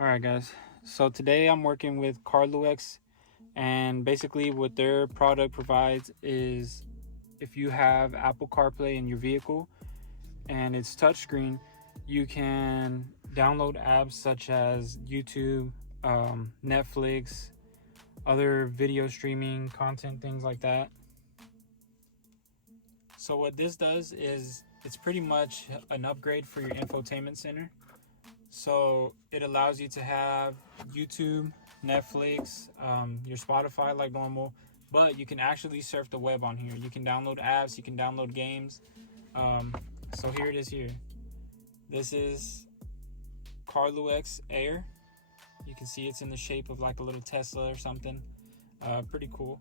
Alright guys, so today I'm working with CarlinKit, and basically what their product provides is if you have Apple CarPlay in your vehicle and it's touchscreen, you can download apps such as YouTube, Netflix, other video streaming content, things like that. So what this does is it's pretty much an upgrade for your infotainment center. So it allows you to have YouTube, Netflix, your Spotify like normal, but you can actually surf the web on here. You can download apps, you can download games. So here it is here. This is CarlinKit Air. You can see it's in the shape of like a little Tesla or something. Pretty cool.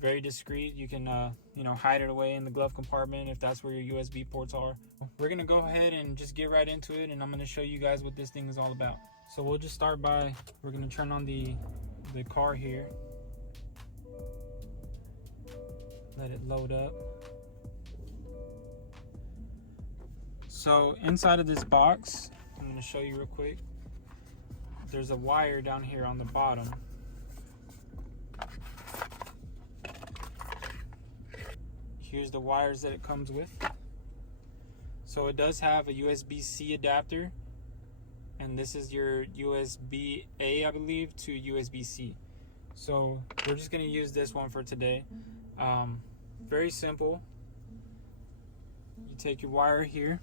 Very discreet. You can hide it away in the glove compartment if that's where your USB ports are. We're gonna go ahead and just get right into it, and I'm gonna show you guys what this thing is all about. So we'll just start by, we're gonna turn on the car here. Let it load up. So inside of this box, I'm gonna show you real quick. There's a wire down here on the bottom. Here's the wires that it comes with. So it does have a USB-C adapter, and this is your USB-A, I believe, to USB-C. So we're just gonna use this one for today. Very simple. You take your wire here.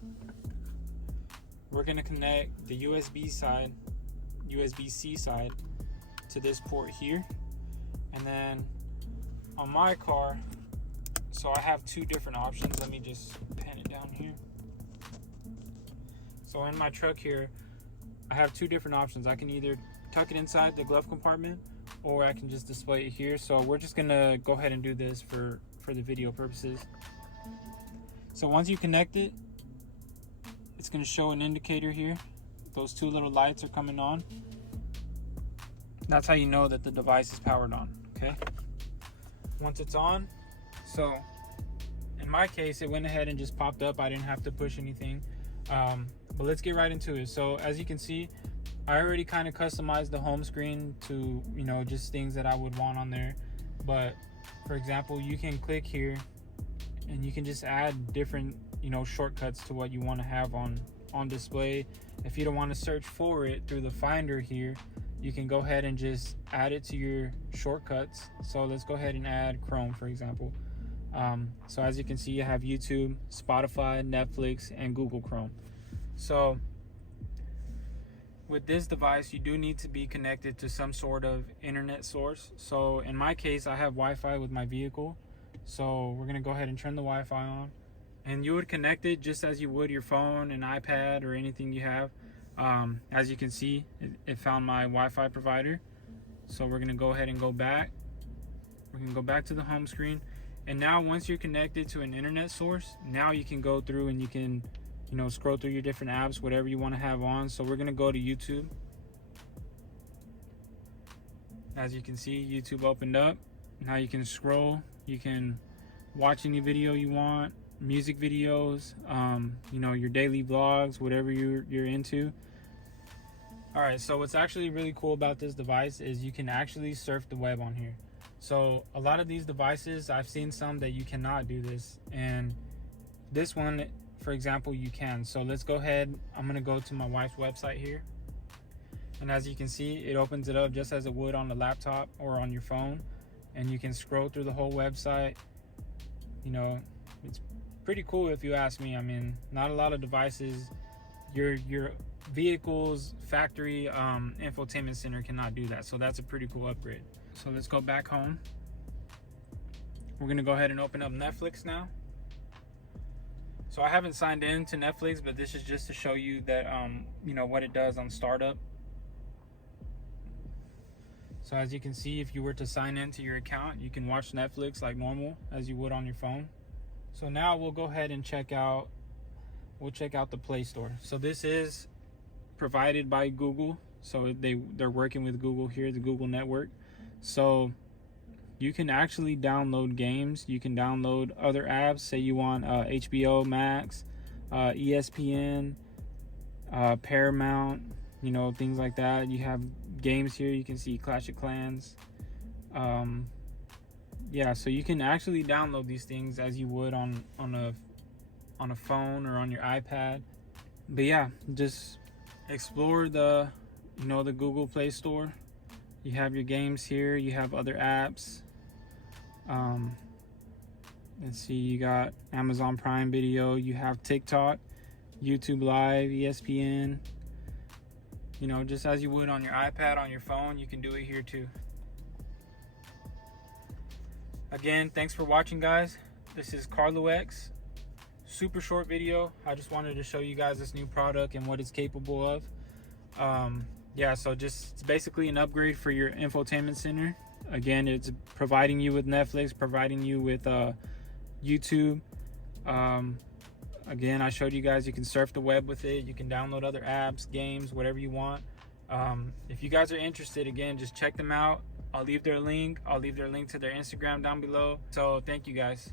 We're gonna connect the USB-C side to this port here. And then on my car, so I have two different options. Let me just pen it down here. So in my truck here, I have two different options. I can either tuck it inside the glove compartment, or I can just display it here. So we're just gonna go ahead and do this for the video purposes. So once you connect it, it's gonna show an indicator here. Those two little lights are coming on. That's how you know that the device is powered on, okay? Once it's on, so in my case, it went ahead and just popped up. I didn't have to push anything. But let's get right into it. So as you can see, I already kind of customized the home screen to, just things that I would want on there. But for example, you can click here and you can just add different, shortcuts to what you want to have on display. If you don't want to search for it through the finder here, you can go ahead and just add it to your shortcuts. So let's go ahead and add Chrome, for example. So as you can see, you have YouTube, Spotify, Netflix, and Google Chrome. So with this device, you do need to be connected to some sort of internet source. So in my case, I have Wi-Fi with my vehicle. So we're gonna go ahead and turn the Wi-Fi on, and you would connect it just as you would your phone, an iPad, or anything you have. As you can see, it found my Wi-Fi provider. So we're gonna go ahead and go back. We're gonna go back to the home screen. And now once you're connected to an internet source, now you can go through and you can, scroll through your different apps, whatever you want to have on. So we're going to go to YouTube. As you can see, YouTube opened up. Now you can scroll. You can watch any video you want, music videos, your daily vlogs, whatever you're into. All right, so what's actually really cool about this device is you can actually surf the web on here. So a lot of these devices, I've seen some that you cannot do this, and this one, for example, you can. So let's go ahead. I'm gonna go to my wife's website here, and as you can see, it opens it up just as it would on the laptop or on your phone, and you can scroll through the whole website. It's pretty cool if you ask me. I mean, not a lot of devices, your vehicle's factory infotainment center cannot do that. So that's a pretty cool upgrade. So let's go back home. We're gonna go ahead and open up Netflix now. So I haven't signed in to Netflix, but this is just to show you that what it does on startup. So as you can see, if you were to sign into your account, you can watch Netflix like normal as you would on your phone. So now we'll go ahead and check out the Play Store. So this is provided by Google. So they're working with Google here, the Google network. So you can actually download games. You can download other apps. Say you want HBO Max, ESPN, Paramount, you know, things like that. You have games here. You can see Clash of Clans. Yeah, so you can actually download these things as you would on a phone or on your iPad. But yeah, just explore the, you know, the Google Play Store. You have your games here. You have other apps. Let's see, you got Amazon Prime Video. You have TikTok, YouTube Live, ESPN. You know, just as you would on your iPad, on your phone, you can do it here too. Again, thanks for watching, guys. This is CarloX. Super short video. I just wanted to show you guys this new product and what it's capable of. Yeah, so just it's basically an upgrade for your infotainment center. Again, it's providing you with Netflix, providing you with YouTube. Again, I showed you guys you can surf the web with it. You can download other apps, games, whatever you want. If you guys are interested, again, just check them out. I'll leave their link. I'll leave their link to their Instagram down below. So thank you guys.